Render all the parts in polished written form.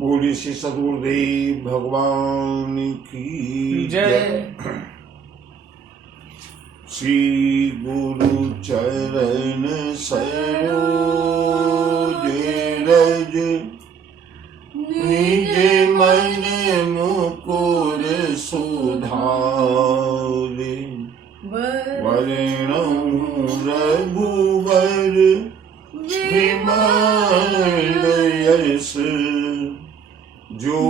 बोली श्री सदगुरुदेव भगवान की जय। श्री गुरु चरण सरोज रज निज मन मुकुर सुधारे वर्णौ रघुवर विमल यश जो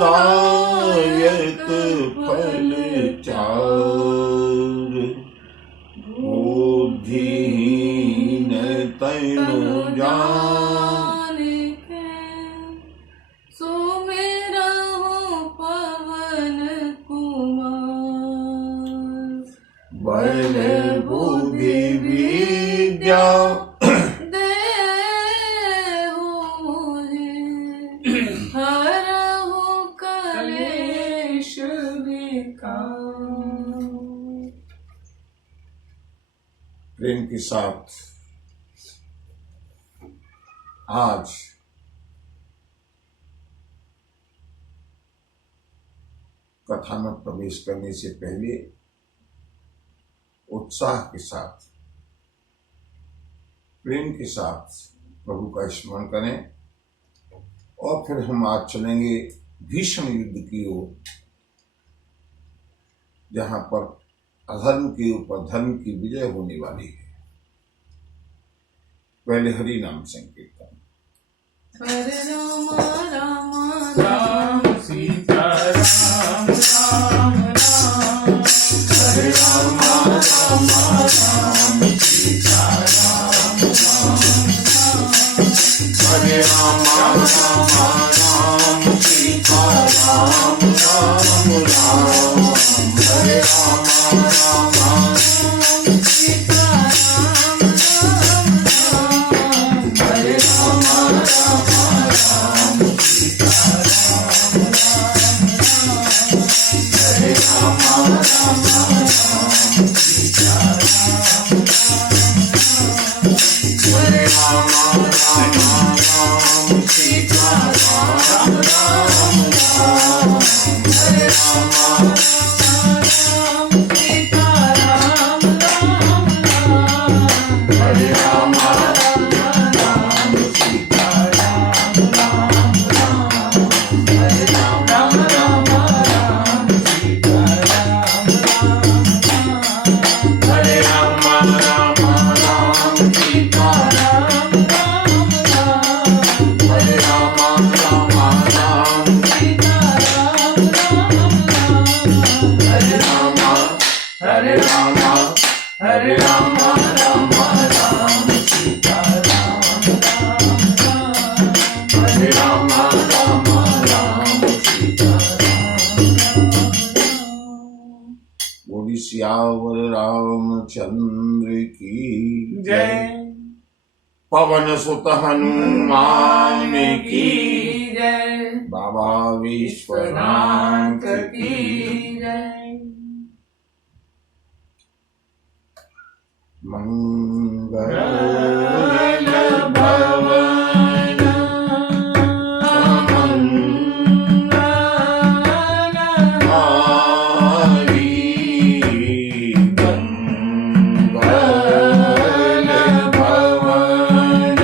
दायक फल चार बुद्धिहीन तनु जानिके सो मेरा पवन कुमार बल बुद्धि विद्या प्रेम के साथ आज कथा में प्रवेश करने से पहले उत्साह के साथ प्रेम के साथ प्रभु का स्मरण करें और फिर हम आज चलेंगे भीषण युद्ध की ओर, जहां पर अधर्म के ऊपर धर्म की विजय होने वाली है। पहले हरि नाम संकीर्तन। हरे राम राम राम सीता राम राम राम हरे राम राम राम सीता राम राम हरे राम राम राम सीता राम राम राम हरे राम राम सीता राम राम राम हरे राम राम राम सीता राम राम हरे राम राम राम सीता राम हरे राम राम राम सीता राम राम हरे राम हरे राम राम राम सीता राम राम हरे राम राम राम सीता राम। बोली सियावर रामचंद्र की जय। पवन सुत हनुमान की जय। बाबा विश्वनाथ विश्वनाथ की की जय। मंगल भवन मंगलहारी मंगल भवन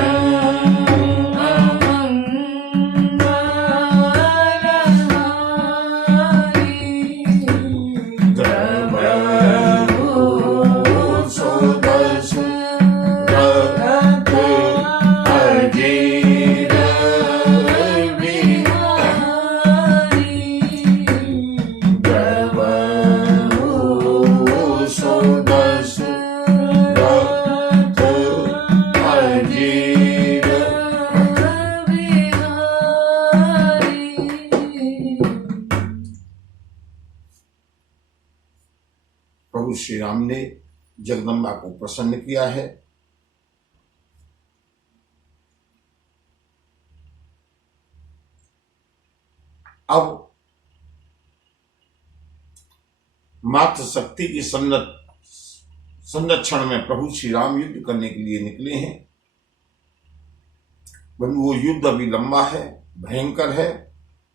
प्रभु श्री राम ने जगदम्बा को प्रसन्न किया है। अब मातृशक्ति की संरक्षण में प्रभु श्री राम युद्ध करने के लिए निकले हैं। वो युद्ध अभी लंबा है, भयंकर है,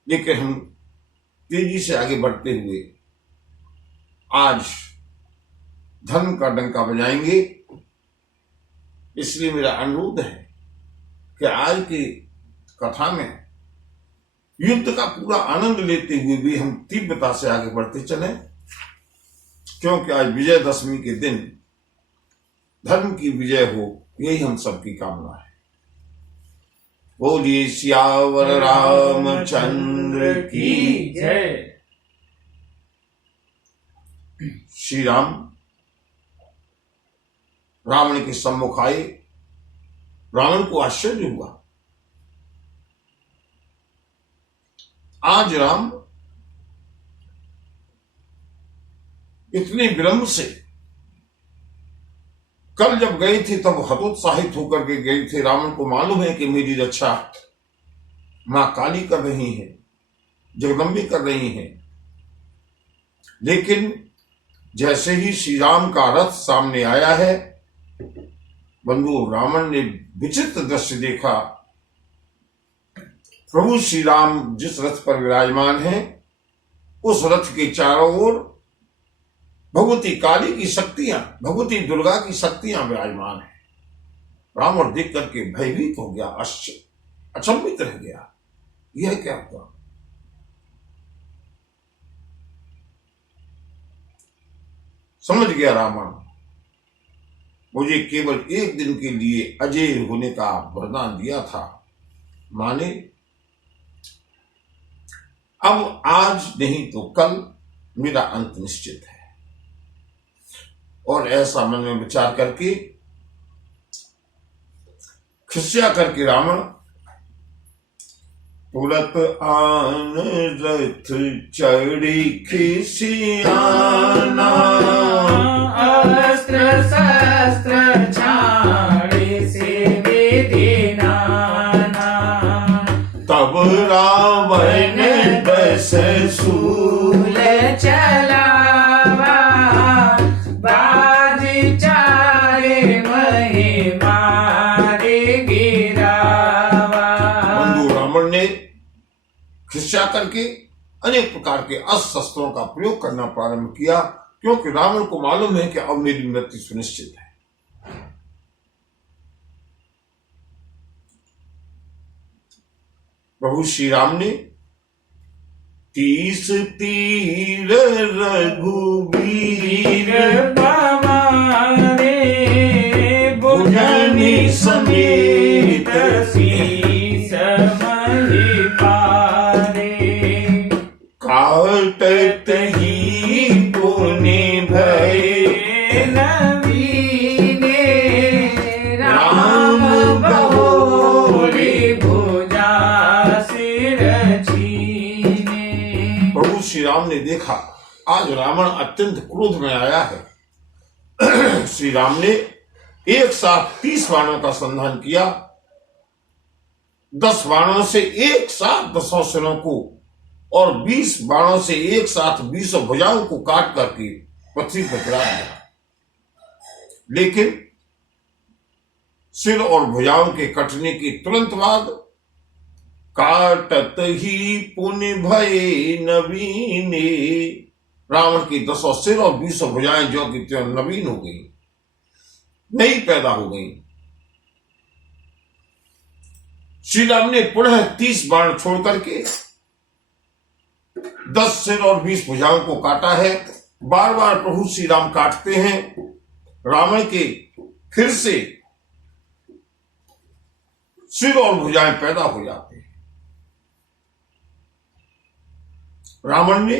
लेकिन हम तेजी से आगे बढ़ते हुए आज धर्म का डंका बजाएंगे। इसलिए मेरा अनुरोध है कि आज की कथा में युद्ध का पूरा आनंद लेते हुए भी हम तीव्रता से आगे बढ़ते चलें, क्योंकि आज विजयदशमी के दिन धर्म की विजय हो, यही हम सबकी कामना है। बोलिए सियावर रामचंद्र की जय। श्री राम रावण के सम्मुख आए। रावण को आश्चर्य हुआ, आज राम इतने विलंब से, कल जब गए थे तब हतोत्साहित होकर के गए थे। रावण को मालूम है कि मेरी रक्षा मां काली कर रही है, जगदम्बी कर रही है, लेकिन जैसे ही श्री राम का रथ सामने आया है, बंधु रावण ने विचित्र दृश्य देखा। प्रभु श्री राम जिस रथ पर विराजमान है, उस रथ के चारों ओर भगवती काली की शक्तियां, भगवती दुर्गा की शक्तियां विराजमान है। रावण देख करके भयभीत हो गया, अचंभित रह गया, यह क्या हुआ। समझ गया रावण, मुझे केवल एक दिन के लिए अजय होने का वरदान दिया था, माने अब आज नहीं तो कल मेरा अंत निश्चित है। और ऐसा मन में विचार करके, खिस्या करके रावण तुरत आन रथ चढ़ी खिसियाना, अस्त्र शस्त्र छाड़ी से विधि नाना, तब रावण दस सूल चलावा, बाज चारे मही मारे गिरावा। बंधु रावण ने खिस्या करके अनेक प्रकार के अस्त्र शस्त्रों का प्रयोग करना प्रारंभ किया, क्योंकि रावण को मालूम है कि अब मेरी मृत्यु सुनिश्चित है। प्रभु श्री राम ने 30 तीर रघुवीर पवारे, भुजनि समेत शीस मही पारे, काटत ही पुनि भय नवीने, राम बहोरी भुजा सिर छीने। प्रभु श्री राम ने देखा आज रावण अत्यंत क्रोध में आया है। श्री राम ने एक साथ 30 बाणों का संधान किया, 10 बाणों से एक साथ 10 सिरों को और 20 बाणों से एक साथ 20 भुजाओं को काट करके पृथ्वी पर गिरा दिया। लेकिन सिर और भुजाओं के कटने के तुरंत बाद काटत ही पुनि भय नवीने, रावण की 10 सिर और 20 भुजाएं जो कि त्यों नवीन हो गई, नई पैदा हो गई। श्री राम ने पुनः 30 बाण छोड़ करके 10 सिर और 20 भुजाओं को काटा है। बार बार प्रभु श्री राम काटते हैं, रावण के फिर से सिर और भुजाएं पैदा हो जाते हैं। रावण ने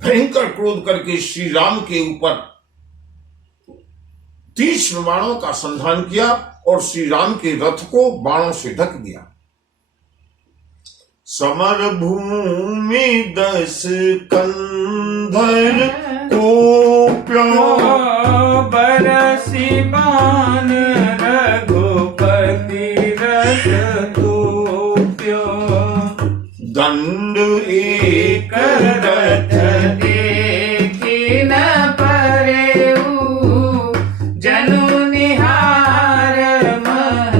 भयंकर क्रोध करके श्री राम के ऊपर 30 बाणों का संधान किया और श्री राम के रथ को बाणों से ढक दिया। समर भूमि 10 कंधर कोप्यो, बरसी बाण रघुपति रथ तोप्यो, दंड एक रथ देखी न परेऊ, जनु निहार मन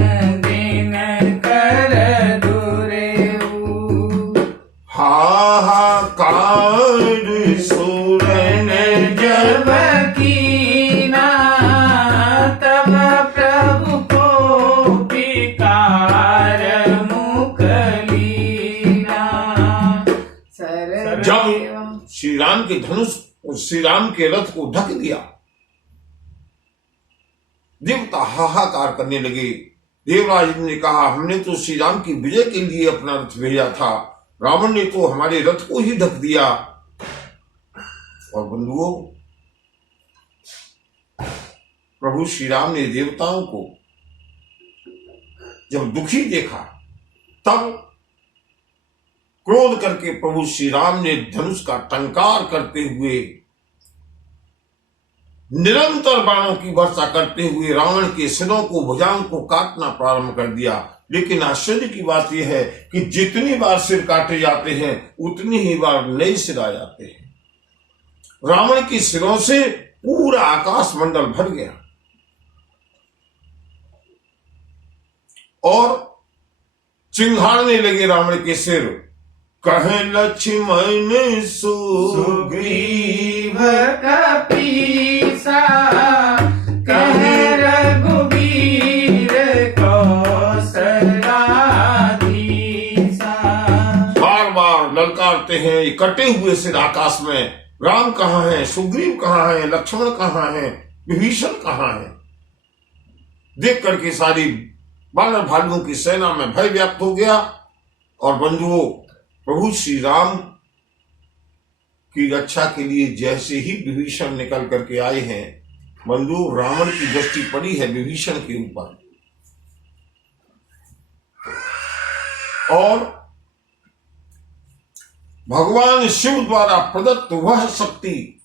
के धनुष श्री राम के रथ को ढक दिया। देवता हाहाकार करने लगे। देवराज ने कहा, हमने तो श्री राम की विजय के लिए अपना रथ भेजा था, रावण ने तो हमारे रथ को ही ढक दिया। और बंधुओं, प्रभु श्री राम ने देवताओं को जब दुखी देखा, तब क्रोध करके प्रभु श्री राम ने धनुष का टंकार करते हुए निरंतर बाणों की वर्षा करते हुए रावण के सिरों को, भुजाओं को काटना प्रारंभ कर दिया। लेकिन आश्चर्य की बात यह है कि जितनी बार सिर काटे जाते हैं उतनी ही बार नए सिर आ जाते हैं। रावण की सिरों से पूरा आकाश मंडल भर गया और चिंघाड़ने लगे रावण के सिर। कहे लक्ष्मण सुग्रीव कपीसा, कहे रघुवीर कौशलाधीसा। बार बार ललकारते हैं ये कटे हुए सिर आकाश में। राम कहाँ है, सुग्रीव कहाँ है, लक्ष्मण कहाँ है, विभीषण कहाँ है। देख करके सारी वानर भालुओं की सेना में भय व्याप्त हो गया। और बंधुओं, प्रभु श्री राम की रक्षा के लिए जैसे ही विभीषण निकल करके आए हैं, बंधु, रावण की दृष्टि पड़ी है विभीषण के ऊपर। और भगवान शिव द्वारा प्रदत्त वह शक्ति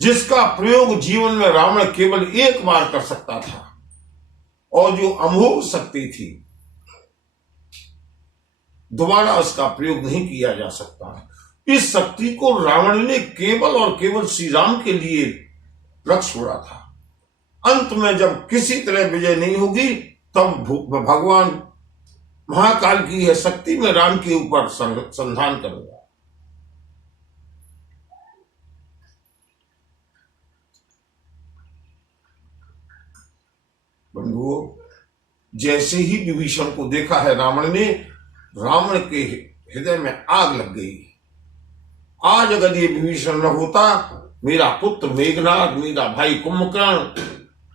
जिसका प्रयोग जीवन में रावण केवल एक बार कर सकता था, और जो अमोघ शक्ति थी, दोबारा उसका प्रयोग नहीं किया जा सकता। इस शक्ति को रावण ने केवल और केवल श्री राम के लिए रख छोड़ा था। अंत में जब किसी तरह विजय नहीं होगी, तब भगवान महाकाल की यह शक्ति में राम के ऊपर संधान करूंगा। बंधुओं, जैसे ही विभीषण को देखा है रावण ने, रावण के हृदय में आग लग गई। आज अगर ये विभीषण न होता, मेरा पुत्र मेघनाद, मेरा भाई कुंभकर्ण,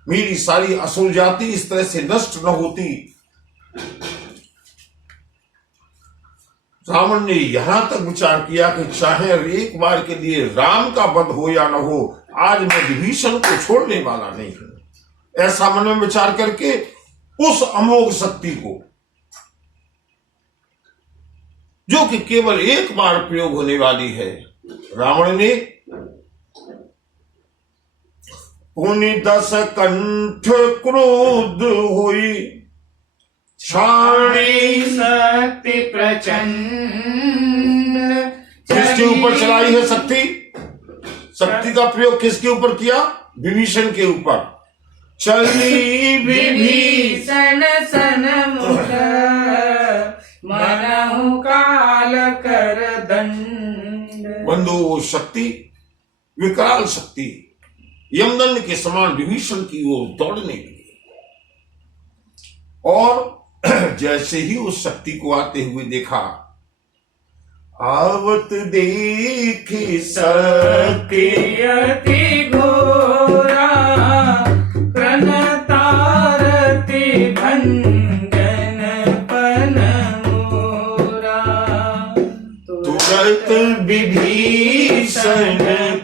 मेरी सारी असुर जाति इस तरह से नष्ट न होती। रावण ने यहां तक विचार किया कि चाहे एक बार के लिए राम का वध हो या न हो, आज मैं विभीषण को छोड़ने वाला नहीं हूं। ऐसा मन में विचार करके उस अमोघ शक्ति को, जो कि केवल एक बार प्रयोग होने वाली है, रावण ने पुनि 10 कंठ क्रोध हुई, छाड़ी शक्ति प्रचंड। किसके ऊपर चलाई है शक्ति? शक्ति का प्रयोग किसके ऊपर किया? विभीषण के ऊपर। चली विभीषण सन्मुख, मनहु काल कर दंड। बंधु, वो शक्ति, विकराल शक्ति, यमदंड के समान विभीषण की ओर दौड़ने लगी। और जैसे ही उस शक्ति को आते हुए देखा, आवत देखी शक्ति अति घोरा, प्रणतारति भंजन पन मोरा। तुरंत विभीषण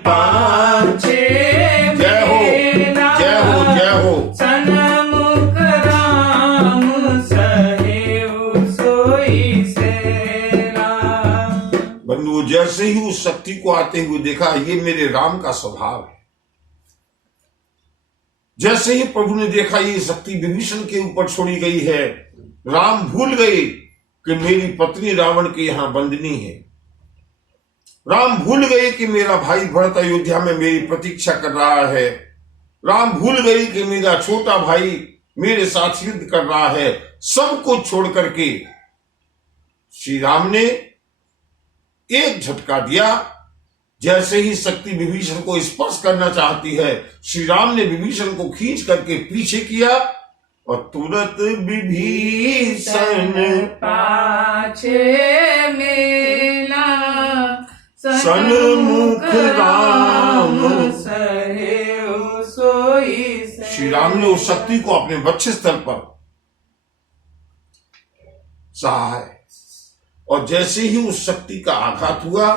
पाछे, जय हो, जय हो, जय हो। सन्मुख राम सहेउ सोई सेला। बंधु, जैसे ही उस शक्ति को आते हुए देखा, ये मेरे राम का स्वभाव है। जैसे ही प्रभु ने देखा ये शक्ति विभीषण के ऊपर छोड़ी गई है, राम भूल गए कि मेरी पत्नी रावण के यहां बंदनी है। राम भूल गए कि मेरा भाई भरत अयोध्या में मेरी प्रतीक्षा कर रहा है। राम भूल गए कि मेरा छोटा भाई मेरे साथ युद्ध कर रहा है। सब कुछ छोड़ करके श्री राम ने एक झटका दिया। जैसे ही शक्ति विभीषण को स्पर्श करना चाहती है, श्री राम ने विभीषण को खींच करके पीछे किया और तुरंत विभीषण पाछे मेला। सन्मुख राम। सहेउ सोई से। श्री राम ने उस शक्ति को अपने वक्षस्थल पर सहा है, और जैसे ही उस शक्ति का आघात हुआ,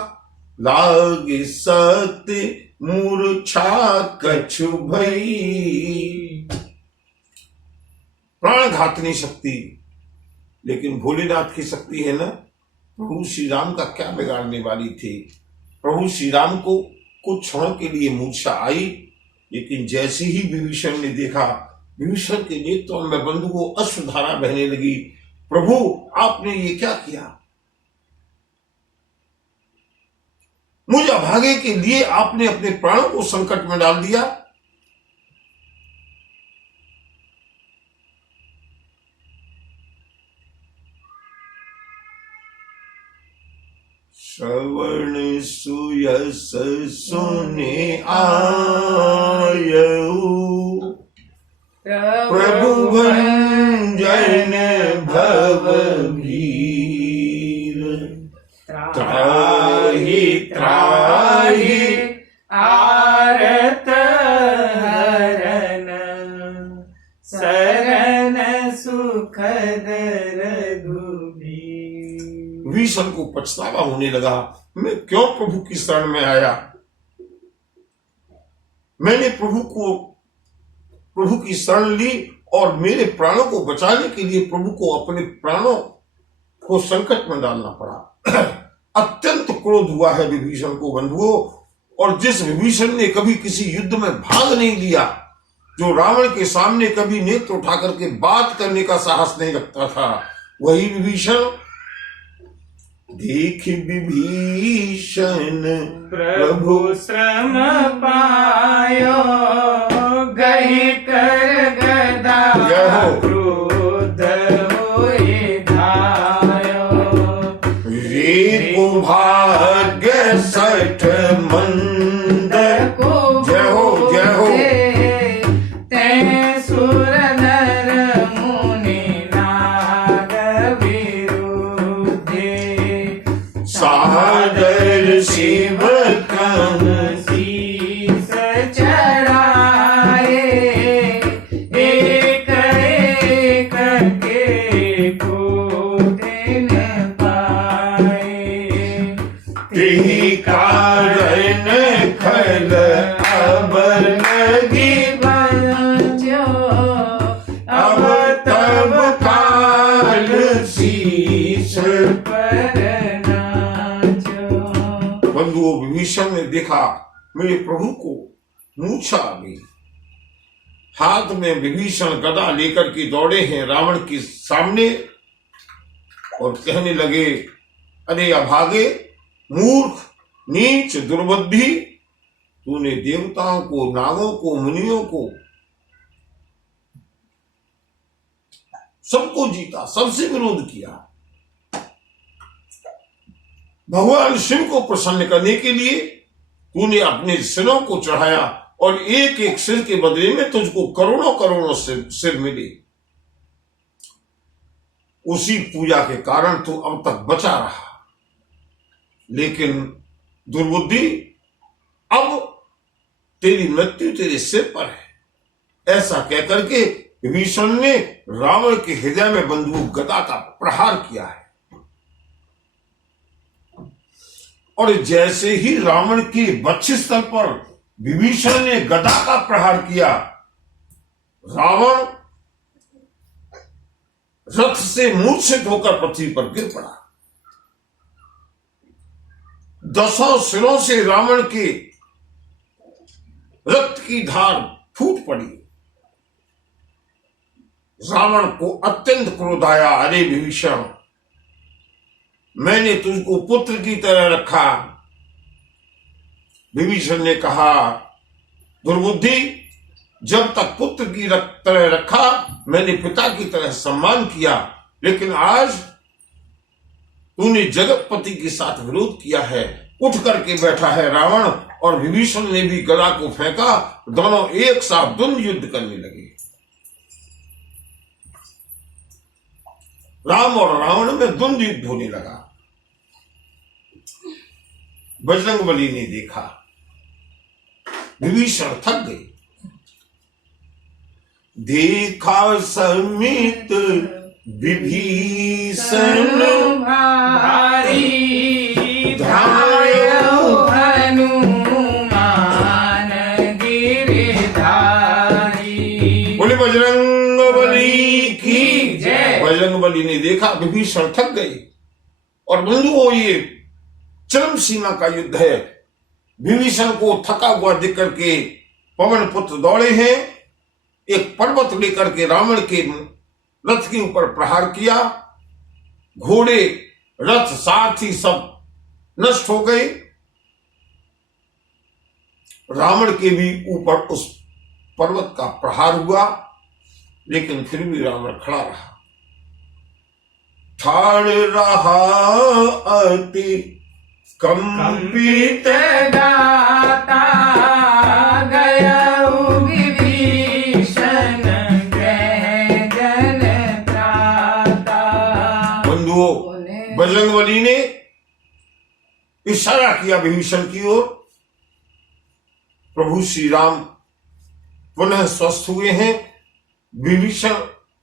लागे शक्ति मूर्छा कछु भई। प्राणघातनी शक्ति, लेकिन भोलेनाथ की शक्ति है ना, प्रभु श्री राम का क्या बिगाड़ने वाली थी। प्रभु श्री राम को कुछ क्षण के लिए मूर्छा आई, लेकिन जैसे ही विभीषण ने देखा, विभीषण के नेत्रों में बंधु को अश्रुधारा बहने लगी। प्रभु आपने ये क्या किया, मुझे अभागे के लिए आपने अपने प्राणों को संकट में डाल दिया। श्रवण सुयस सुने आयऊ, प्रभु भंजन भव भीर। त्राहि त्राहि आरत हरन, शरण सुखद रघुबीर। विभीषण को पछतावा होने लगा, मैं क्यों प्रभु की शरण में आया। मैंने प्रभु की शरण ली और मेरे प्राणों को बचाने के लिए प्रभु को अपने प्राणों को संकट में डालना पड़ा। अत्यंत क्रोध हुआ है विभीषण को बंधुओं, और जिस विभीषण ने कभी किसी युद्ध में भाग नहीं लिया, जो रावण के सामने कभी नेत्र उठा करके बात करने का साहस नहीं रखता था, वही विभीषण देख विभीषण प्रभु श्रम पायो, गही कर गदा क्रोध होए धायो। वीर को भाग्य सठ मंद को जय हो जय हो। ते सुर नर मुनि नाग विरुद्धे, सादर शिव कम शीस चढ़ाए, एक एक के कोटिन पाए। तेहि कारण खल अब लगी बंजो अब तब काल शीश। पर नाचो। बंधुओं, विभीषण ने देखा मेरे प्रभु को मूर्छा आ गई। हाथ में विभीषण गदा लेकर के दौड़े हैं रावण के सामने और कहने लगे, अरे अभागे, मूर्ख, नीच, दुर्बुद्धि, तूने देवताओं को, नागों को, मुनियों को, सबको जीता, सबसे विरोध किया। भगवान शिव को प्रसन्न करने के लिए तूने अपने सिरों को चढ़ाया और एक एक सिर के बदले में तुझको करोड़ों करोड़ों सिर मिले। उसी पूजा के कारण तू अब तक बचा रहा, लेकिन दुर्बुद्धि, अब तेरी मृत्यु तेरे सिर पर है। ऐसा कहकर के विभीषण ने रावण के हृदय में बंदूक गदा का प्रहार किया है, और जैसे ही रावण के वक्षस्थल पर विभीषण ने गदा का प्रहार किया, रावण रथ से मूर्छित होकर पृथ्वी पर गिर पड़ा। 10 सिरों से रावण के रक्त की धार फूट पड़ी। रावण को अत्यंत क्रोध आया, अरे विभीषण, मैंने तुझको पुत्र की तरह रखा। विभीषण ने कहा, दुर्बुद्धि, जब तक पुत्र की तरह रखा मैंने पिता की तरह सम्मान किया, लेकिन आज तूने जगतपति के साथ विरोध किया है। उठ करके बैठा है रावण, और विभीषण ने भी गदा को फेंका। दोनों एक साथ द्वंद्व युद्ध करने लगे। राम और रावण में द्वंद्व युद्ध होने लगा। बजरंगबली ने देखा विभीषण थक गए। देखा समित विभीषण भारी धायो हनुमान गिरधारी। बोले बजरंगबली की जय। बजरंगबली ने देखा विभीषण थक गए और बंधुओं ये चरम सीमा का युद्ध है। विभीषण को थका हुआ देख करके पवन पुत्र दौड़े हैं, एक पर्वत लेकर के रावण के रथ के ऊपर प्रहार किया। घोड़े रथ सारथी सब नष्ट हो गए। रावण के भी ऊपर उस पर्वत का प्रहार हुआ, लेकिन फिर भी रावण खड़ा रहा। ठाड़ रहा अति कंपित गाता गया विभीषण ग्रह जन त्राता। बंधुओं, बजरंगबली ने इशारा किया विभीषण की ओर। प्रभु श्री राम पुनः स्वस्थ हुए हैं। विभीषण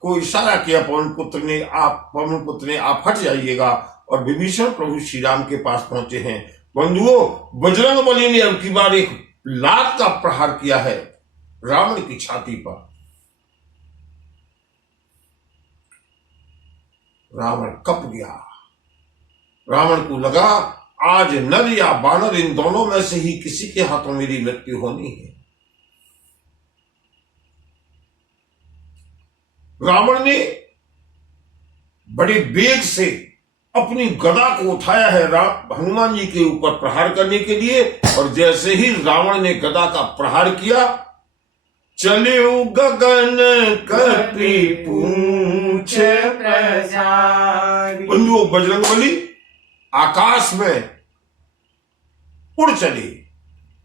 को इशारा किया पवन पुत्र ने, आप हट जाइएगा, और विभीषण प्रभु श्री राम के पास पहुंचे हैं। बंधुओं, बजरंगबली ने अब की बार एक लात का प्रहार किया है रावण की छाती पर। रावण कप गया। रावण को लगा आज नर या बानर इन दोनों में से ही किसी के हाथों मेरी मृत्यु होनी है। रावण ने बड़े वेग से अपनी गदा को उठाया है हनुमान जी के ऊपर प्रहार करने के लिए, और जैसे ही रावण ने गदा का प्रहार किया, चले गगन कपि पूंछ प्रसारी। बंधुओं, बजरंगबली आकाश में उड़ चले।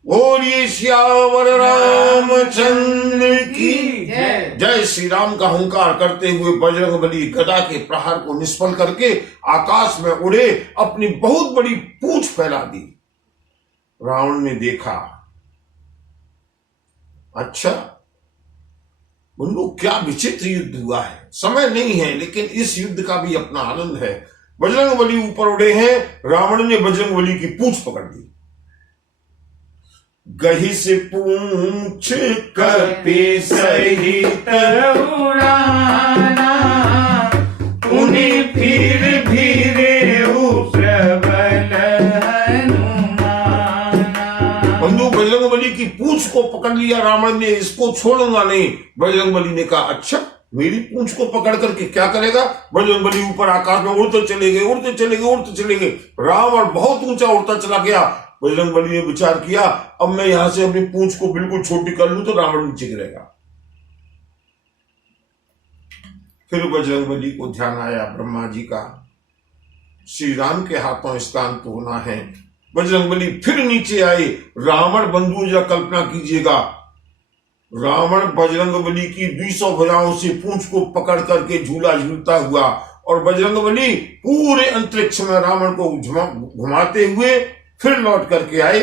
बोलिए श्यावर रामचंद्र की जय। जय। श्री राम का हुंकार करते हुए बजरंगबली गदा के प्रहार को निष्फल करके आकाश में उड़े, अपनी बहुत बड़ी पूंछ फैला दी। रावण ने देखा, अच्छा बंधु क्या विचित्र युद्ध हुआ है। समय नहीं है, लेकिन इस युद्ध का भी अपना आनंद है। बजरंगबली ऊपर उड़े हैं, रावण ने बजरंगबली की पूंछ पकड़ ली। गही से पूंछ कपि सहित उड़ाना, उन्हें फिर भीरे प्रबल हनुमाना। बंधु, बजरंगबली की पूंछ को पकड़ लिया रावण ने, इसको छोड़ूंगा नहीं। बजरंगबली ने कहा, अच्छा मेरी पूंछ को पकड़ करके क्या करेगा। बजरंगबली ऊपर आकाश में उड़ते चले गए, उड़ते चले गए, उड़ते चले गए। रावण बहुत ऊंचा उड़ता चला गया। बजरंगबली ने विचार किया, अब मैं यहां से अपनी पूंछ को बिल्कुल छोटी कर लूं तो रावण नीचे गिरेगा। फिर बजरंगबली को ध्यान आया ब्रह्मा जी का, श्री राम के हाथों स्थान तो होना है। बजरंगबली फिर नीचे आए। रावण, बंधु जरा कल्पना कीजिएगा, रावण बजरंगबली की 200 भुजाओं से पूंछ को पकड़ करके झूला झूलता हुआ, और बजरंगबली पूरे अंतरिक्ष में रावण को घुमाते हुए फिर लौट करके आए।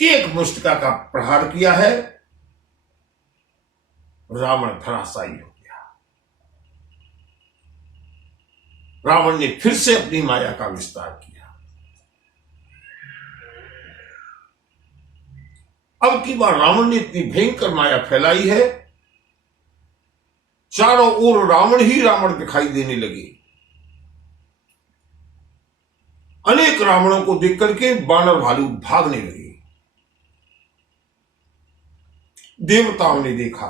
एक मुष्टिका का प्रहार किया है, रावण धराशायी हो गया। रावण ने फिर से अपनी माया का विस्तार किया। अब की बार रावण ने इतनी भयंकर माया फैलाई है, चारों ओर रावण ही रावण दिखाई देने लगे। अनेक रावणों को देख करके बानर भालू भागने लगे। देवताओं ने देखा,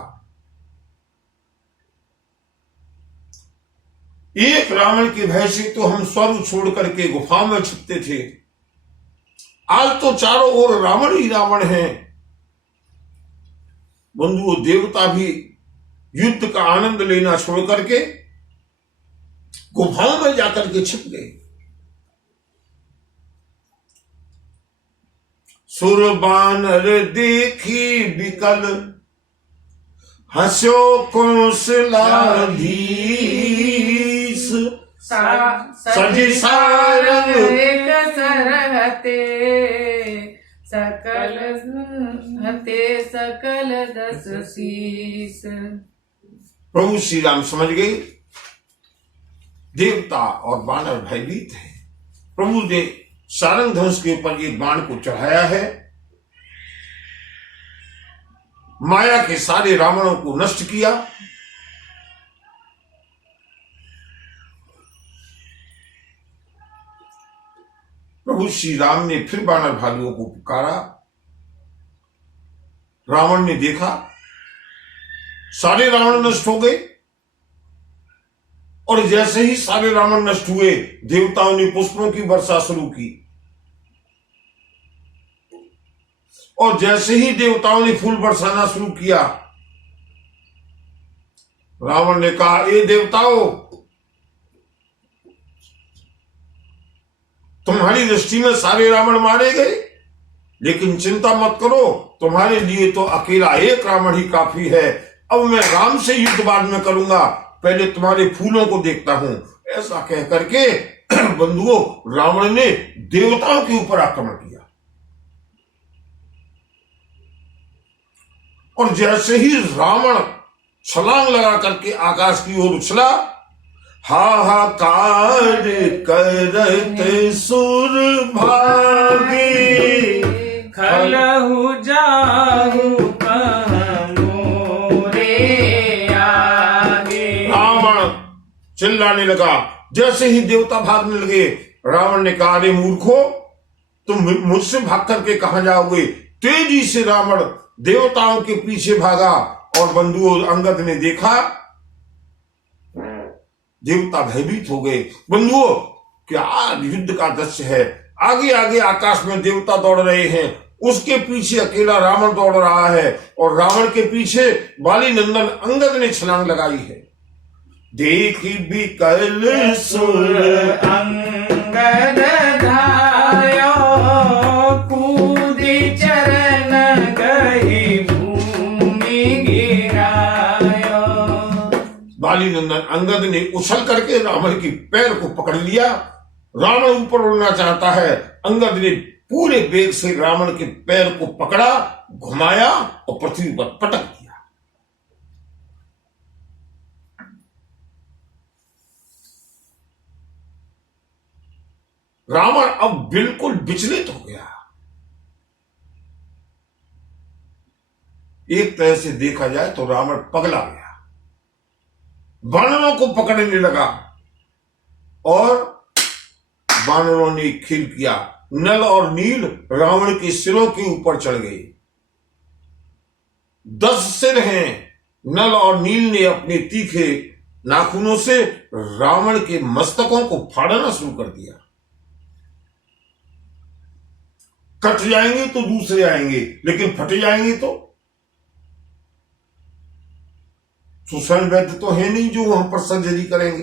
एक रावण के भय से तो हम स्वर्ग छोड़ करके गुफा में छिपते थे, आज तो चारों ओर रावण ही रावण हैं। बंधुओं, देवता भी युद्ध का आनंद लेना छोड़ करके गुफाओं में जाकर के छिप गए। सुर बानर देखी विकल, हंस्यो कौशलाधीश, सजी सारंग एक सरहते सकल हते सकल दस शीस। प्रभु श्री राम समझ गए देवता और वानर भयभीत है। प्रभु ने सारंग धनुष के ऊपर ये बाण को चढ़ाया है, माया के सारे रावणों को नष्ट किया। प्रभु श्री राम ने फिर वानर भालुओं को पुकारा। रावण ने देखा सारे रावण नष्ट हो गए, और जैसे ही सारे रावण नष्ट हुए देवताओं ने पुष्पों की वर्षा शुरू की, और जैसे ही देवताओं ने फूल बरसाना शुरू किया, रावण ने कहा, ए देवताओं, तुम्हारी दृष्टि में सारे रावण मारे गए, लेकिन चिंता मत करो, तुम्हारे लिए तो अकेला एक रावण ही काफी है। अब मैं राम से युद्ध बाद में करूंगा, पहले तुम्हारे फूलों को देखता हूं। ऐसा कह करके बंधुओं, रावण ने देवताओं के ऊपर आक्रमण किया, और जैसे ही रावण छलांग लगा करके आकाश की ओर उछला, हाहाकार करत सुर भागे, खलहु जाहु मोरे आगे। रावण चिल्लाने लगा। जैसे ही देवता भागने लगे, रावण ने कहा, अरे मूर्खो, तुम मुझसे भाग करके कहां जाओगे? तेजी से रावण देवताओं के पीछे भागा, और बंधुओं अंगद ने देखा देवता भयभीत हो गए। बंधुओं, क्या युद्ध का दृश्य है। आगे आगे आकाश में देवता दौड़ रहे हैं, उसके पीछे अकेला रावण दौड़ रहा है, और रावण के पीछे बाली नंदन अंगद ने छलांग लगाई है। देखी बिकल सुर अंगद धायो, कूदी चरण गई भूमि गिरायो। बाली नंदन अंगद ने उछल करके रावण की पैर को पकड़ लिया। रावण ऊपर उड़ना चाहता है, अंगद ने पूरे वेग से रावण के पैर को पकड़ा, घुमाया और पृथ्वी पर पटक दिया। रावण अब बिल्कुल विचलित हो गया। एक तरह से देखा जाए तो रावण पगला गया, वानरों को पकड़ने लगा, और वानरों ने खेल किया। नल और नील रावण के सिरों के ऊपर चढ़ गए। 10 सिर हैं। नल और नील ने अपने तीखे नाखूनों से रावण के मस्तकों को फाड़ना शुरू कर दिया। कट जाएंगे तो दूसरे आएंगे, लेकिन फट जाएंगे तो सुषण वैद्य तो है नहीं जो वहां पर सर्जरी करेंगे।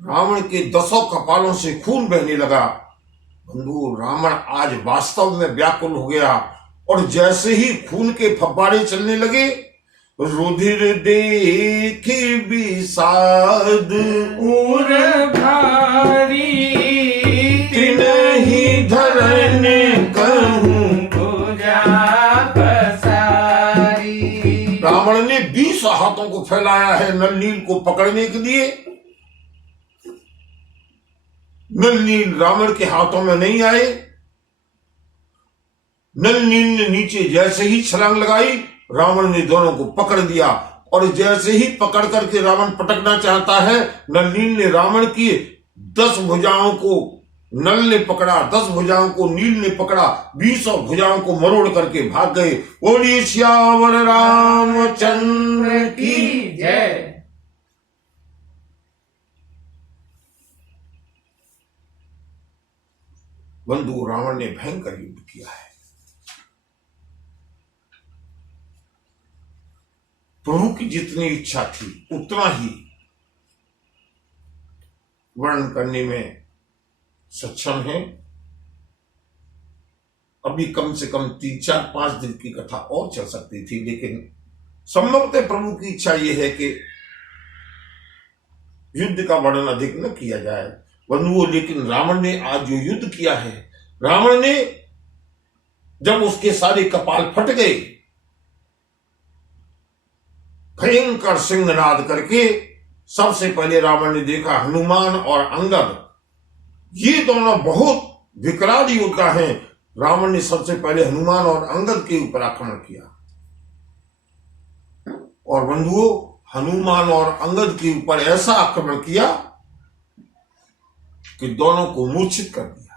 रावण के 10 कपालों से खून बहने लगा। बंधु, रावण आज वास्तव में व्याकुल हो गया, और जैसे ही खून के फव्वारे चलने लगे, रुधिर देखी विषाद उर भारी, तिनहि धरन कहूं भुजा पसारी। रावण ने 20 हाथों को फैलाया है नल नील को पकड़ने के लिए। नल नील रावण के हाथों में नहीं आए। नल नील ने नीचे जैसे ही छलांग लगाई, रावण ने दोनों को पकड़ दिया, और जैसे ही पकड़ करके रावण पटकना चाहता है, नल नील ने रावण की 10 भुजाओं को नल ने पकड़ा, 10 भुजाओं को नील ने पकड़ा, 20 भुजाओं को मरोड़ करके भाग गए। बोलिए श्यावर रामचंद्र की जय। बंधु, रावण ने भयंकर युद्ध किया है। प्रभु की जितनी इच्छा थी उतना ही वर्णन करने में सक्षम है। अभी कम से कम 3, 4, 5 दिन की कथा और चल सकती थी, लेकिन संभवतः प्रभु की इच्छा यह है कि युद्ध का वर्णन अधिक न किया जाए बंधुओं, लेकिन रावण ने आज जो युद्ध किया है, रावण ने जब उसके सारे कपाल फट गए, भयंकर सिंहनाद करके सबसे पहले रावण ने देखा हनुमान और अंगद, ये दोनों बहुत विकराल योद्धा हैं। रावण ने सबसे पहले हनुमान और अंगद के ऊपर आक्रमण किया और बंधुओं हनुमान और अंगद के ऊपर ऐसा आक्रमण किया कि दोनों को मूर्छित कर दिया।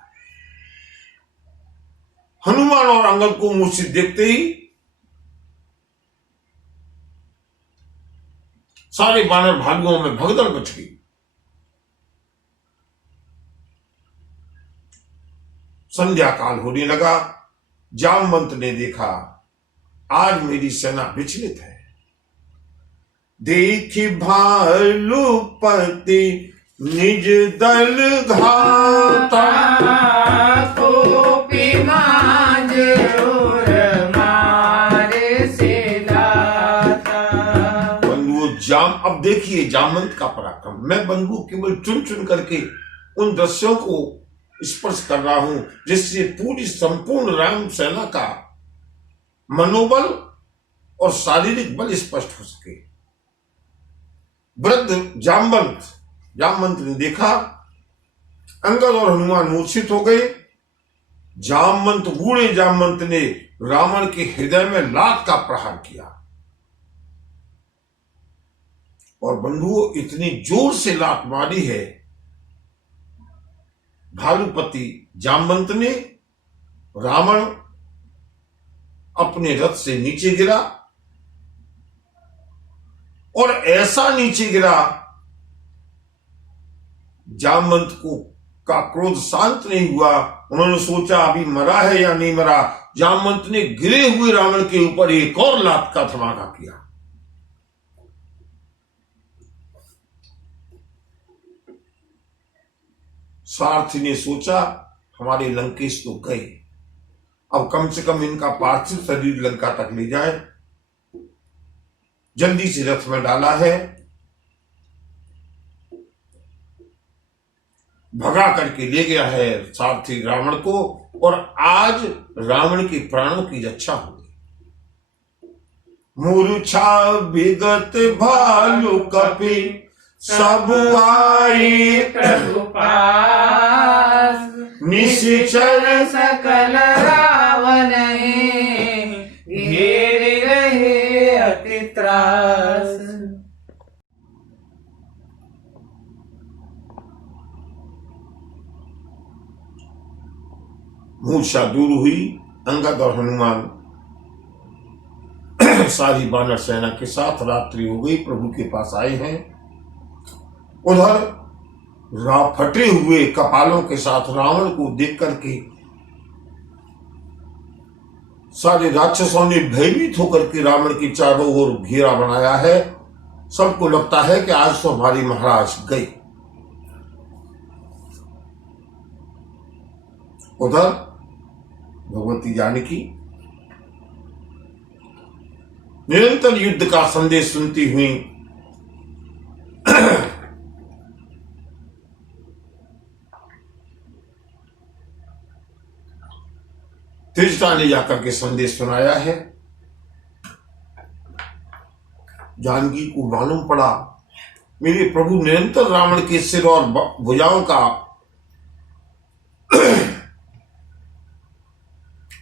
हनुमान और अंगद को मूर्छित देखते ही सारे वानर भालुओं में भगदड़ मच गई। संध्या काल होने लगा। जामवंत ने देखा आज मेरी सेना विचलित है। देखी भालुपति निज दल घाता, अब देखिए जामवंत का पराक्रम। मैं बंधु केवल चुन चुन करके उन दृश्यों को स्पर्श कर रहा हूं जिससे पूरी संपूर्ण राम सेना का मनोबल और शारीरिक बल स्पष्ट हो सके। वृद्ध जामवंत ने देखा अंगद और हनुमान मूर्छित हो गए। बूढ़े जामवंत ने रावण के हृदय में लात का प्रहार किया और बंधुओं इतनी जोर से लात मारी है, भालुपति जामवंत ने, रावण अपने रथ से नीचे गिरा और ऐसा नीचे गिरा, जामवंत का क्रोध शांत नहीं हुआ। उन्होंने सोचा अभी मरा है या नहीं मरा। जामवंत ने गिरे हुए रावण के ऊपर एक और लात का धमाका किया। सारथी ने सोचा हमारे लंकेश तो गए, अब कम से कम इनका पार्थिव शरीर लंका तक ले जाए। जल्दी से रथ में डाला है, भगा करके ले गया है सारथी रावण को और आज रावण के प्राणों की रक्षा हो गई। मूर्छा विगत भालु कपि सब आई प्रभु पास, निश्चर सकल रावण घेर रहे अति त्रास। मूर्छा दूर हुई। अंगद और हनुमान सारी वानर सेना के साथ रात्रि हो गई, प्रभु के पास आए हैं। उधर फटे हुए कपालों के साथ रावण को देख करके सारे राक्षसों ने भयभीत होकर के रावण की चारों ओर घेरा बनाया है। सबको लगता है कि आज तो हमारी महाराज गए। उधर भगवती जानकी निरंतर युद्ध का संदेश सुनती हुई त्रिजटा ने जाकर के संदेश सुनाया है। जानकी को मालूम पड़ा मेरे प्रभु निरंतर रावण के सिर और भुजाओं का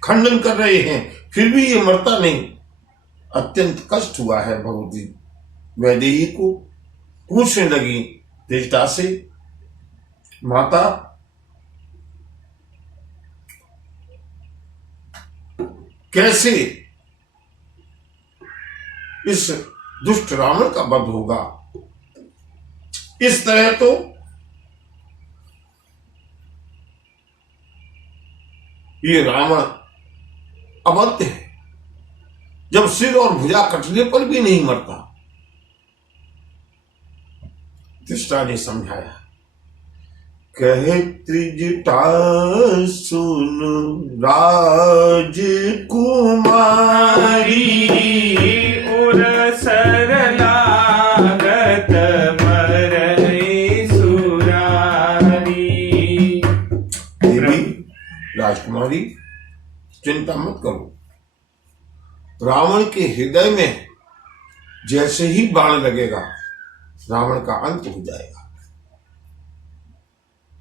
खंडन कर रहे हैं, फिर भी ये मरता नहीं। अत्यंत कष्ट हुआ है भगवती वैदेही को। पूछने लगी त्रिजटा से, माता कैसे इस दुष्ट रावण का वध होगा? इस तरह तो ये रावण अबद्ध है, जब सिर और भुजा कटने पर भी नहीं मरता। त्रिजटा ने समझाया, कहे त्रिजटा सुन राजकुमारी, उर सरलागत मरई चिंता मत करो। रावण के हृदय में जैसे ही बाण लगेगा रावण का अंत हो जाएगा।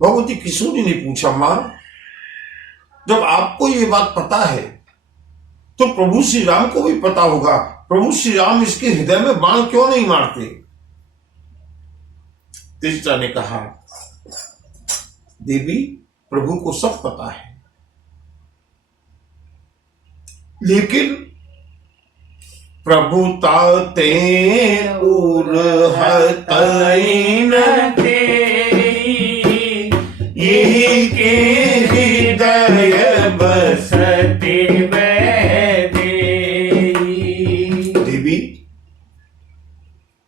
भगवती किशोरी ने पूछा, मां जब आपको ये बात पता है तो प्रभु श्री राम को भी पता होगा, प्रभु श्री राम इसके हृदय में बाण क्यों नहीं मारते? त्रिजटा ने कहा, देवी प्रभु को सब पता है, लेकिन प्रभुता ते उर हतैन यही के हृदय बसते देवी,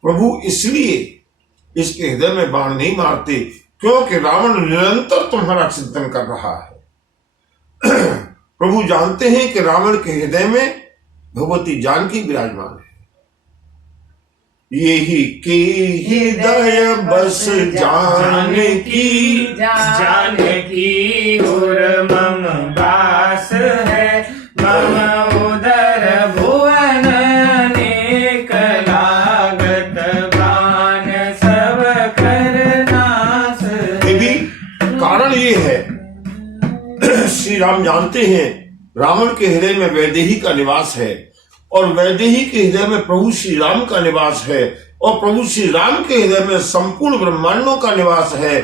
प्रभु इसलिए इसके हृदय में बाण नहीं मारते क्योंकि रावण निरंतर तुम्हारा चिंतन कर रहा है। प्रभु जानते हैं कि रावण के हृदय में भगवती जानकी विराजमान है। यही के हृदय बस जानकी, जानकी उर मम बास है, मम उदर भुवन अनेक लागत बाण सब कर नास। देवी कारण ये है, श्री राम जानते हैं रावण के हृदय में वैदेही का निवास है और वैदेही के हृदय में प्रभु श्री राम का निवास है और प्रभु श्री राम के हृदय में संपूर्ण ब्रह्मांडों का निवास है।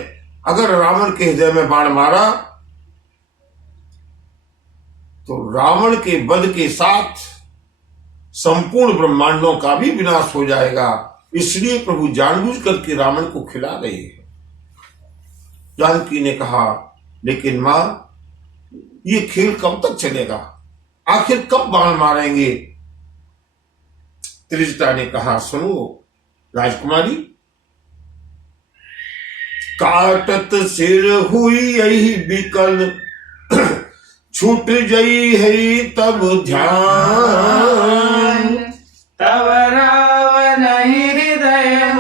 अगर रावण के हृदय में बाण मारा तो रावण के वध के साथ संपूर्ण ब्रह्मांडों का भी विनाश हो जाएगा। इसलिए प्रभु जानबूझ करके रावण को खिला रहे हैं। जानकी ने कहा, लेकिन मां ये खेल कब तक चलेगा, आखिर कब बाण मारेंगे? त्रिजटा ने कहा, सुनो राजकुमारी, काटत सिर हुई यही बिकल, छूट गई है तब ध्यान, तब रावण हृदय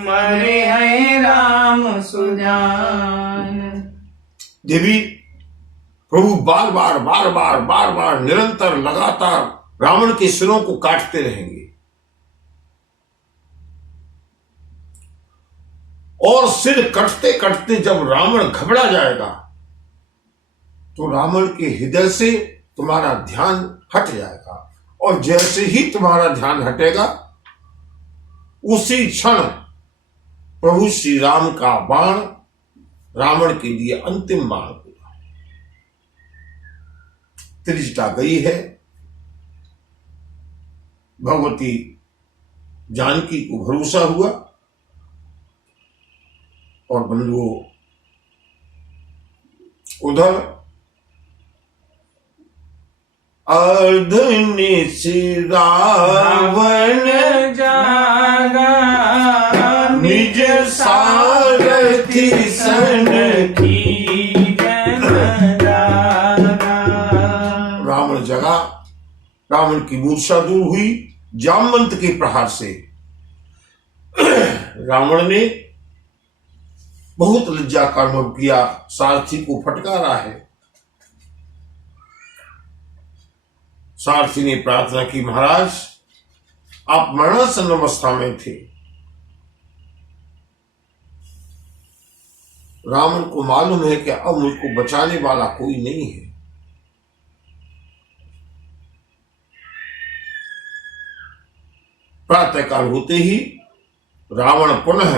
मरे है राम सुजान। देवी प्रभु बार बार निरंतर लगातार रावण के सिरों को काटते रहेंगे और सिर कटते कटते जब रावण घबरा जाएगा तो रावण के हृदय से तुम्हारा ध्यान हट जाएगा और जैसे ही तुम्हारा ध्यान हटेगा उसी क्षण प्रभु श्री राम का बाण रावण के लिए अंतिम बाण होगा। त्रिजटा गई है, भगवती जानकी को भरोसा हुआ और बंधुओं उधर अर्धनिशि रावण जागा निज सारथी सन की रावण जगा, रावण की मूर्छा दूर हुई जामवंत के प्रहार से। रावण ने बहुत लज्जा का अनुभव किया, सारथी को फटकारा है। सारथी ने प्रार्थना की, महाराज आप मरणासन अवस्था में थे, रावण को मालूम है कि अब मुझको बचाने वाला कोई नहीं है। प्रातःकाल होते ही रावण पुनः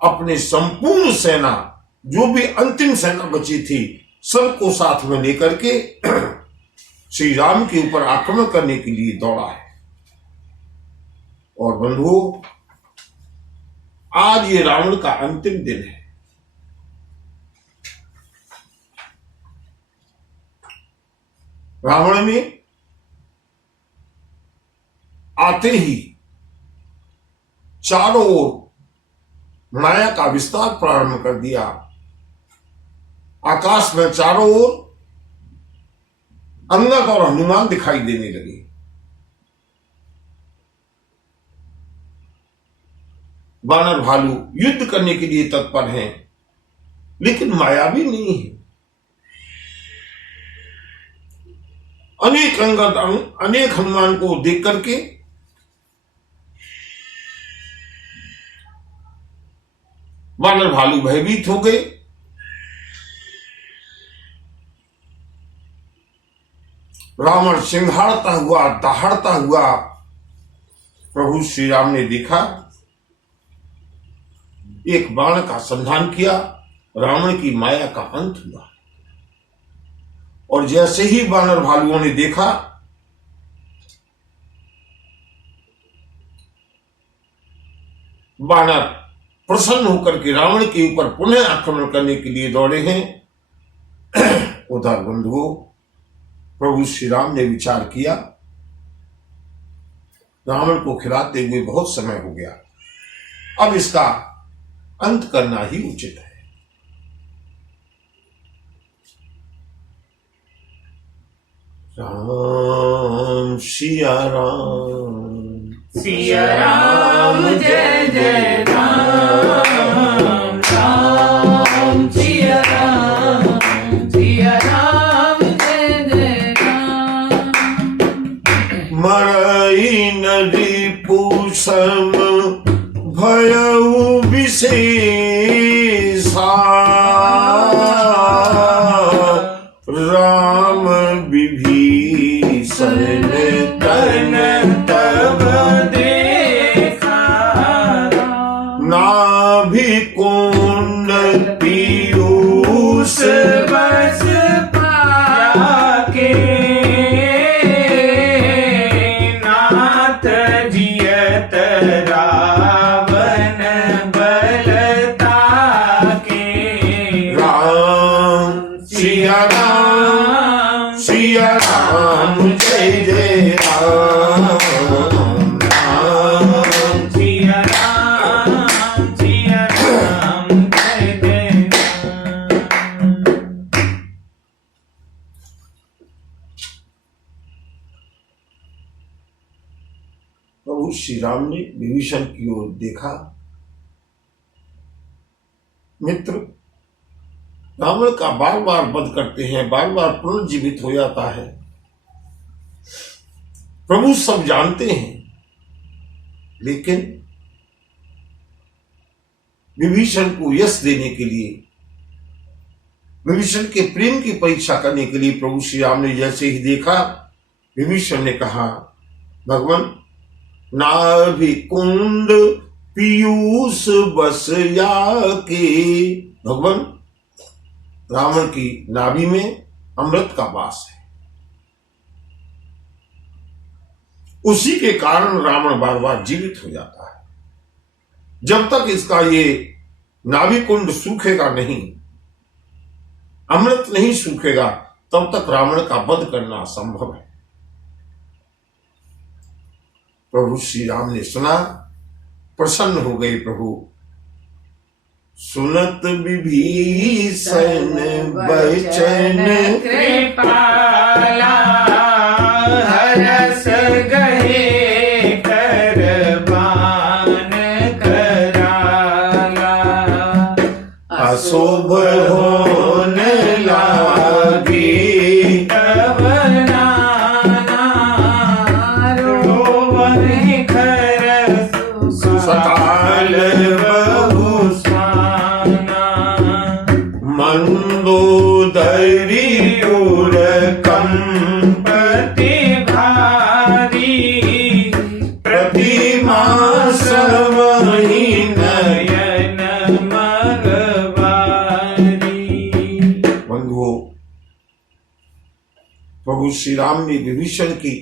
अपने संपूर्ण सेना, जो भी अंतिम सेना बची थी, सबको साथ में लेकर के श्री राम के ऊपर आक्रमण करने के लिए दौड़ा है। और बंधुओं, आज ये रावण का अंतिम दिन है। रावण ने आते ही चारों ओर माया का विस्तार प्रारंभ कर दिया। आकाश में चारों ओर अंगद और हनुमान दिखाई देने लगे। वानर भालू युद्ध करने के लिए तत्पर हैं, लेकिन माया भी नहीं है। अनेक हनुमान को देख करके वानर भालू भयभीत हो गए। रावण सिंघाड़ता हुआ, दहाड़ता हुआ प्रभु श्री राम ने देखा, एक बाण का संधान किया, रावण की माया का अंत हुआ। और जैसे ही वानर भालुओं ने देखा, वानर प्रसन्न होकर के रावण के ऊपर पुनः आक्रमण करने के लिए दौड़े हैं। उधर बंधुओं, प्रभु श्री राम ने विचार किया, रावण को खिलाते हुए बहुत समय हो गया, अब इसका अंत करना ही उचित है। राम सिया राम, सिया राम जय जय राम, राम सिया राम, सिया राम जय जय राम। मरई नदी पूसम भयउ विशेषा, राम विभीषण तन तब देखा, नाभि कुंड पीयूष बस पाके, नाथ जियत रावण बलता के। राम सिया राम, सिया राम जय जय राम, राम सिया राम, सिया राम जय जय राम। प्रभु श्री राम ने विभीषण की ओर देखा, मित्र रावण का बार बार वध करते हैं, बार बार पुनर्जीवित हो जाता है, प्रभु सब जानते हैं, लेकिन विभीषण को यश देने के लिए, विभीषण के प्रेम की परीक्षा करने के लिए प्रभु श्री राम ने जैसे ही देखा, विभीषण ने कहा, भगवान नाभि कुंड पीयूष बस के, भगवान रावण की नाभि में अमृत का वास है, उसी के कारण रावण बार बार जीवित हो जाता है। जब तक इसका ये नाभि कुंड सूखेगा नहीं, अमृत नहीं सूखेगा, तब तक रावण का वध करना असंभव है। प्रभु श्री राम ने सुना, प्रसन्न हो गए प्रभु। सुनत विभीषण वचन कृपाला, हरस गए करबान कराला, अशुभ होने लागी, तब नाना रोवन खर सकाल बहु स्वाना, मंदोदरी उर कंपति भारी, प्रतिमा समही नयन मगवारी। बंधुओं, प्रभु श्री राम ने विभीषण की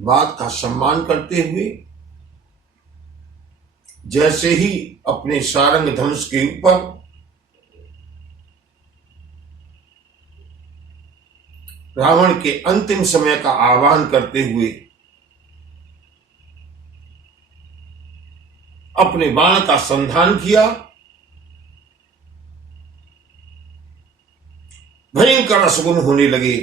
बात का सम्मान करते हुए जैसे ही अपने सारंग धनुष के ऊपर रावण के अंतिम समय का आह्वान करते हुए अपने बाण का संधान किया, भयंकर असगुन होने लगे।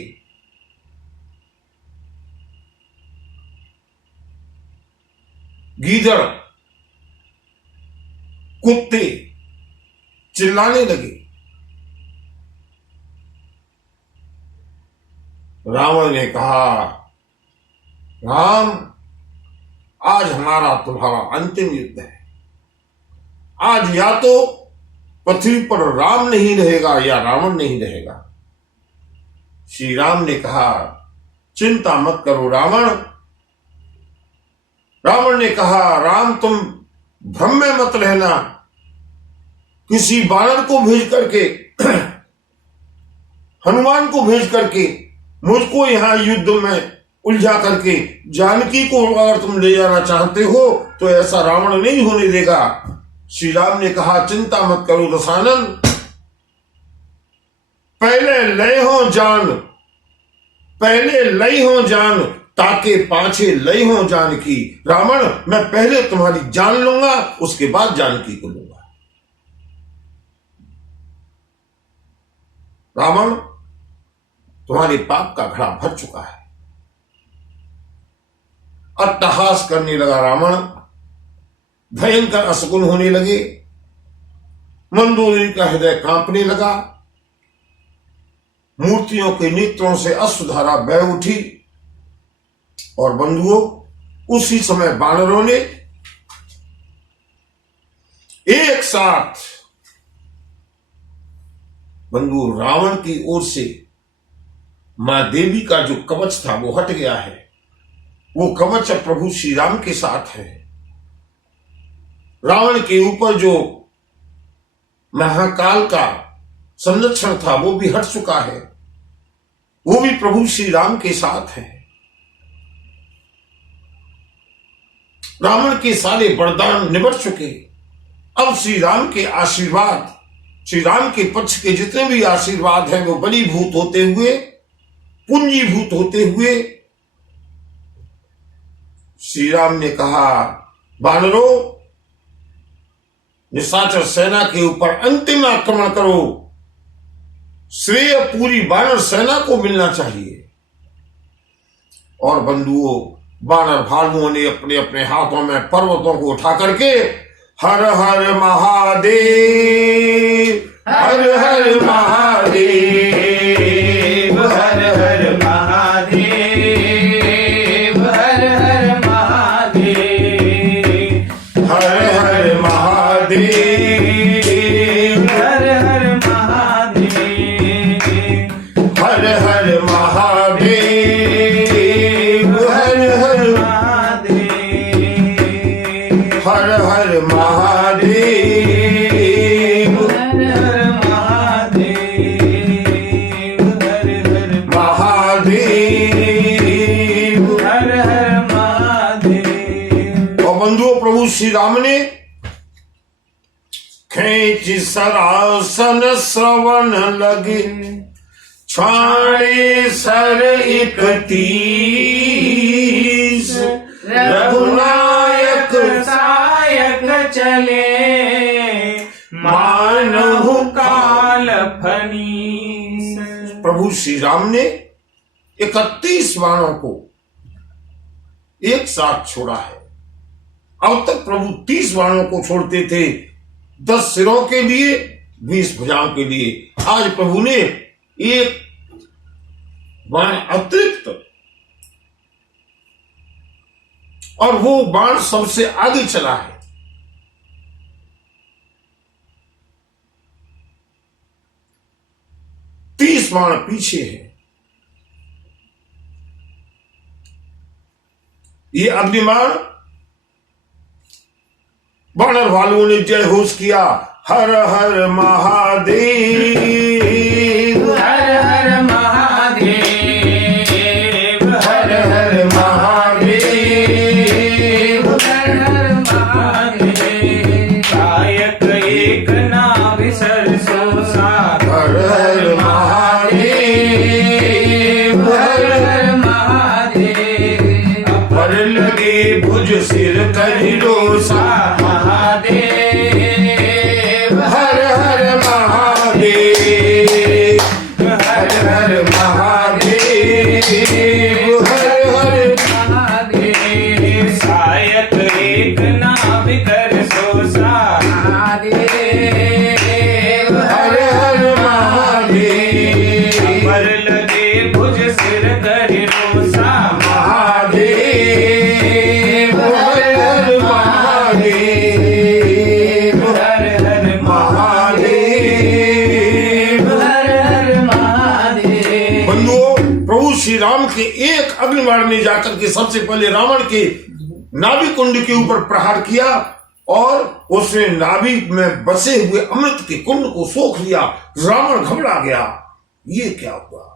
गीदड़, कुत्ते चिल्लाने लगे। रावण ने कहा, राम, आज हमारा तुम्हारा अंतिम युद्ध है। आज या तो पृथ्वी पर राम नहीं रहेगा या रावण नहीं रहेगा। श्री राम ने कहा, चिंता मत करो रावण। रावण ने कहा, राम तुम भ्रम में मत रहना। किसी बानर को भेज करके, हनुमान को भेज करके मुझको यहां युद्ध में उलझा करके जानकी को अगर तुम ले जाना चाहते हो तो ऐसा रावण नहीं होने देगा। श्री राम ने कहा, चिंता मत करो दशानन, पहले लय हो जान, पहले लय हो जान, ताके पाछे लय हो जानकी। रावण, मैं पहले तुम्हारी जान लूंगा, उसके बाद जानकी को लूंगा। रावण, तुम्हारे पाप का घड़ा भर चुका है। अट्टहास करने लगा रावण, भयंकर असकुन होने लगे। मंदोदरी का हृदय कांपने लगा। मूर्तियों के नेत्रों से अश्रुधारा बह उठी। और बंधुओं, उसी समय बानरों ने एक साथ बंधु रावण की ओर से मां देवी का जो कवच था वो हट गया है। वो कवच अब प्रभु श्री राम के साथ है। रावण के ऊपर जो महाकाल का संरक्षण था वो भी हट चुका है। वो भी प्रभु श्री राम के साथ है। रावण के सारे वरदान निबट चुके। अब श्री राम के आशीर्वाद, श्री राम के पक्ष के जितने भी आशीर्वाद हैं वो बलीभूत होते हुए, पूंजीभूत होते हुए श्री राम ने कहा, बानरों, निशाचर सेना के ऊपर अंतिम आक्रमण करो। श्रेय पूरी बानर सेना को मिलना चाहिए। और बंधुओं, बानर भालुओं ने अपने अपने हाथों में पर्वतों को उठा करके हर हर महादेव, हर हर महादेव, हर हर महादेव, हर हर महादेव, हर हर महादेव, हर हर महादेव, हर हर महादेव, हर हर महादेव, हर हर महादेव, हर हर महादेव, महादेव। हर हर महादेव। और बंधुओं, प्रभु श्री राम ने खेच सरासन श्रवण लगे, छाणे सर 31, रघुनायक सायक चले, मानहु काल फनीस। प्रभु श्री राम ने 31 बाणों को एक साथ छोड़ा है। अब तक प्रभु 30 बाणों को छोड़ते थे, 10 सिरों के लिए, 20 भुजाओं के लिए। आज प्रभु ने एक बाण अतिरिक्त, और वो बाण सबसे आगे चला है। तीस बाण पीछे है। ये अग्निबाण बानर भालुओं ने जय घोष किया, हर हर महादेव, हर हर महादेव, हर हर महादेव, हर हर महादेव। कायक एक नाम सरसों सा, हर हर महादेव, हर हर महादेव। पर लगे भुज सिर कहिलोसा, महादेव, हर हर महादेव, हर हर महादेव, हर हर महादेव। सायक एक नाम कर सोसा, महादेव, हर हर महादेव, पर लगे भुज सिर तीन बार ने जाकर के सबसे पहले रावण के नाभि कुंड के ऊपर प्रहार किया और उसने नाभि में बसे हुए अमृत के कुंड को सोख लिया। रावण घबरा गया, ये क्या हुआ।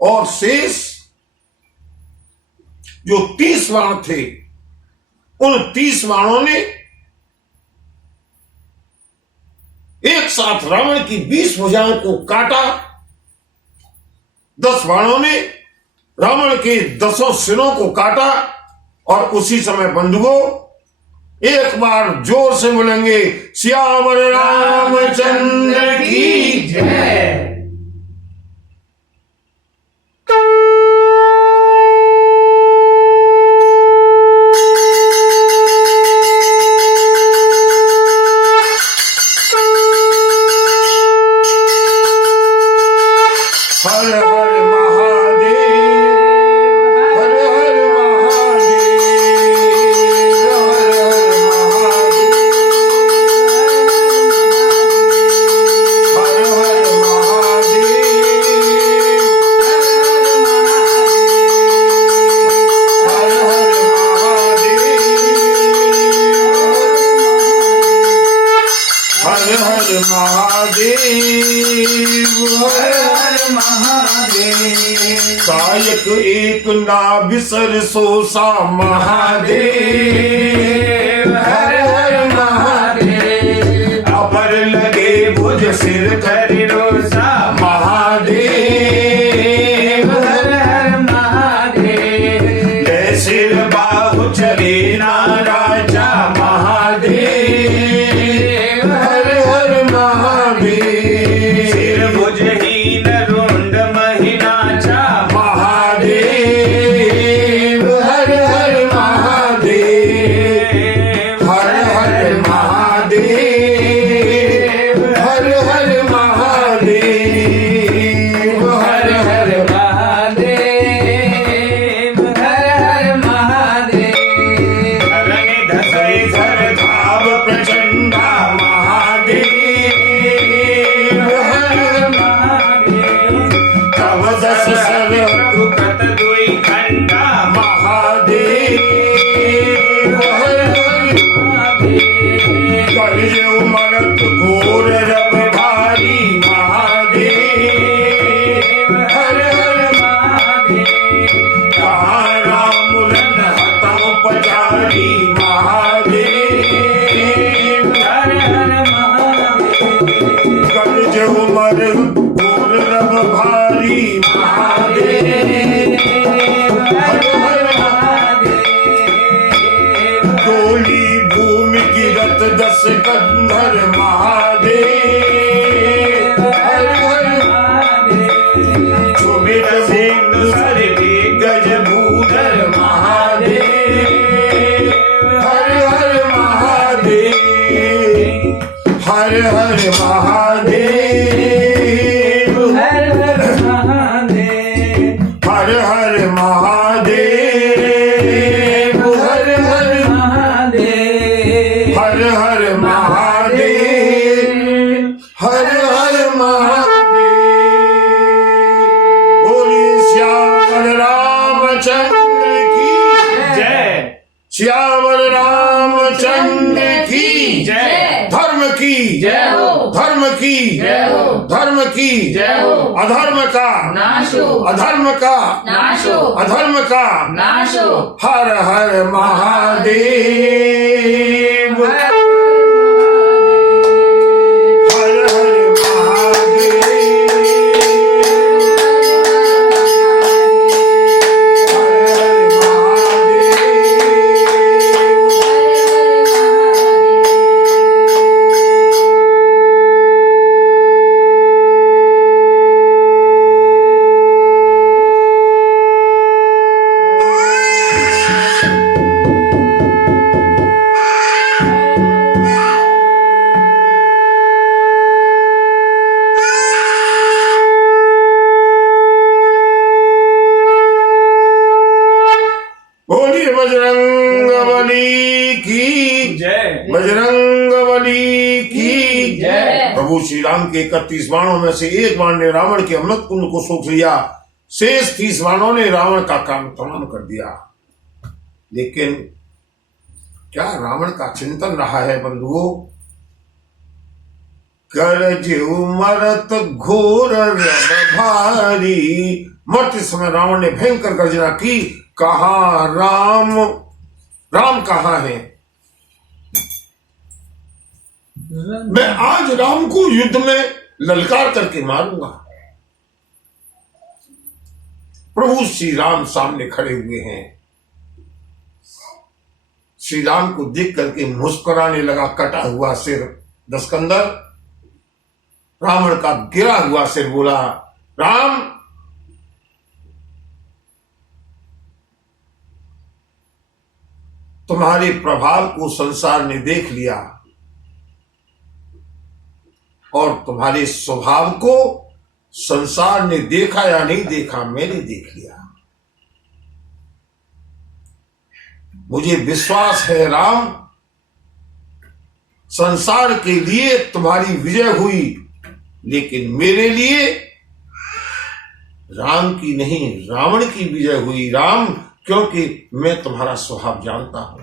और शेष जो 30 बाण थे, उन 30 बाणों ने एक साथ रावण की 20 भुजाओं को काटा। 10 बाणों ने रावण के 10 सिरों को काटा। और उसी समय बंधुओं, एक बार जोर से बोलेंगे, श्यावर रामचंद्र की जय। हर हर महादेव, हर हर महादेव, हर हर महादेव, हर हर महादेव, हर हर महादेव, कायक एक ना बिसर सोसा महादेव, हर हर महादेव। अपर लगे भुज सिर कर रोसा महादेव, हर हर महादेव। जय सिर बाहु चले ना राजा महादेव, हर हर महादेव, सिर भुजहीन रुंड महिनाचा महादेव, हर हर महादेव, हर हर महादेव, हर हर महादेव, हर हर महादेव, हर हर महादेव। रंग धसे धर भाव प्रचंडा महादेव, हर हर महादेव। तव दस सर प्रभु कत दुई खंडा महादेव, हर हर कर्ज उमरत घोर रब भारी महादेव, हर हर कहाँ राम रन हतम पचारी महादेव, कर्ज उमर घोर रब भारी महादेव, हर हर डोली भूमि गिरत 10 कंधर महादेव, हर हर सुमित सिंधु सर गज भूधर महादेव, हर हर महादेव, हर हर महादेव, हर हर महादेव, हर हर महादेव, हर हर महादेव, हर हर महादेव, हर हर महादेव। बोलिए श्यावर रामचंद्र की जय। श्यावर रामचंद्र की जय। धर्म की जय हो। धर्म की जय हो। धर्म की जय हो। अधर्म का नाश हो। अधर्म का नाश हो। अधर्म का नाश हो। हर हर महादेव, हर हर बोलिए बजरंगबली की जय। बजरंगबली की जय। प्रभु श्री राम के 31 बाणों में से एक बाण ने रावण के अमृत कुंड को सोख लिया। शेष 30 बाणों ने रावण का काम तमाम कर दिया। लेकिन क्या रावण का चिंतन रहा है बंधुओं? कर जीव मरत घोर रब भारी। मरते समय रावण ने भयंकर गर्जना की, कहा राम, राम कहाँ है? मैं आज राम को युद्ध में ललकार करके मारूंगा। प्रभु श्री राम सामने खड़े हुए हैं। श्री राम को देख करके मुस्कुराने लगा कटा हुआ सिर दस्कंदर। रावण का गिरा हुआ सिर बोला, राम, तुम्हारे प्रभाव को संसार ने देख लिया और तुम्हारे स्वभाव को संसार ने देखा या नहीं देखा, मैंने देख लिया। मुझे विश्वास है राम, संसार के लिए तुम्हारी विजय हुई, लेकिन मेरे लिए राम की नहीं, रावण की विजय हुई राम, क्योंकि मैं तुम्हारा स्वभाव जानता हूं।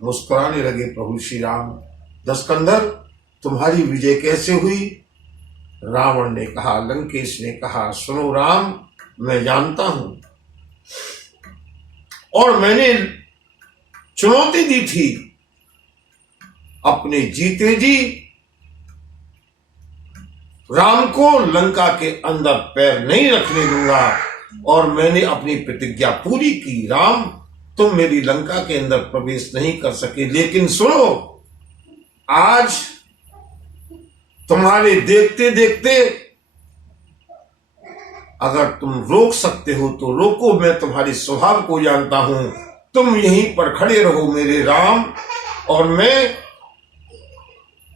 मुस्कुराने लगे प्रभु श्री राम। दस्कंदर, तुम्हारी विजय कैसे हुई? रावण ने कहा, लंकेश ने कहा, सुनो राम, मैं जानता हूं और मैंने चुनौती दी थी, अपने जीते जी राम को लंका के अंदर पैर नहीं रखने दूंगा और मैंने अपनी प्रतिज्ञा पूरी की। राम, तुम मेरी लंका के अंदर प्रवेश नहीं कर सके, लेकिन सुनो, आज तुम्हारे देखते देखते अगर तुम रोक सकते हो तो रोको, मैं तुम्हारे स्वभाव को जानता हूं। तुम यहीं पर खड़े रहो मेरे राम, और मैं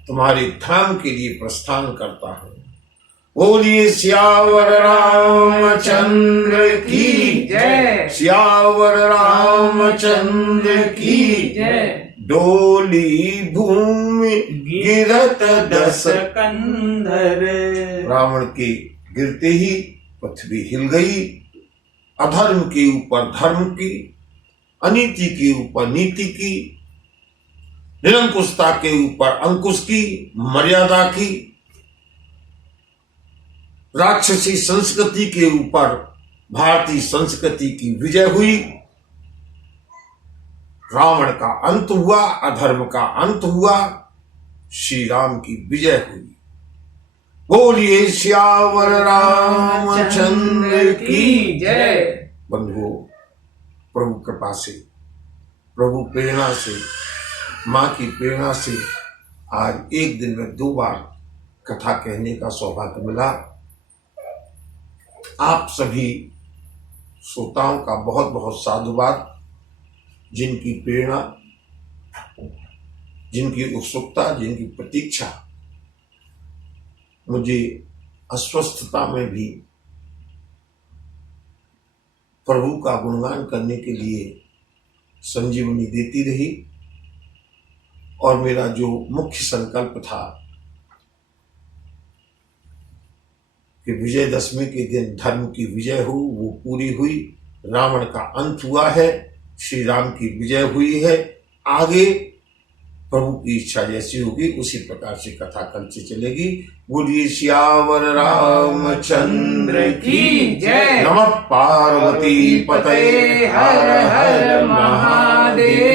तुम्हारे धाम के लिए प्रस्थान करता हूं। बोलिए सियावर रामचंद्र की जय, सियावर रामचंद्र की जय। डोली भूमि गिरत दस कंधर। रावण के गिरते ही पृथ्वी हिल गई। अधर्म के ऊपर धर्म की, अनीति के ऊपर नीति की, निरंकुशता के ऊपर अंकुश की, मर्यादा की, राक्षसी संस्कृति के ऊपर भारतीय संस्कृति की विजय हुई। रावण का अंत हुआ, अधर्म का अंत हुआ, श्री राम की विजय हुई। बोलिए सियावर रामचंद्र की जय। बंधुओं, प्रभु कृपा से, प्रभु प्रेरणा से, मां की प्रेरणा से आज एक दिन में 2 बार कथा कहने का सौभाग्य मिला। आप सभी श्रोताओं का बहुत बहुत साधुवाद, जिनकी प्रेरणा, जिनकी उत्सुकता, जिनकी प्रतीक्षा मुझे अस्वस्थता में भी प्रभु का गुणगान करने के लिए संजीवनी देती रही। और मेरा जो मुख्य संकल्प था कि विजयदशमी के दिन धर्म की विजय हो, वो पूरी हुई। रावण का अंत हुआ है, श्री राम की विजय हुई है। आगे प्रभु की इच्छा जैसी होगी उसी प्रकार से कथा कल से चलेगी। बोलिए सियावर रामचंद्र की जय। नमः पार्वती पते हर हर महादेव।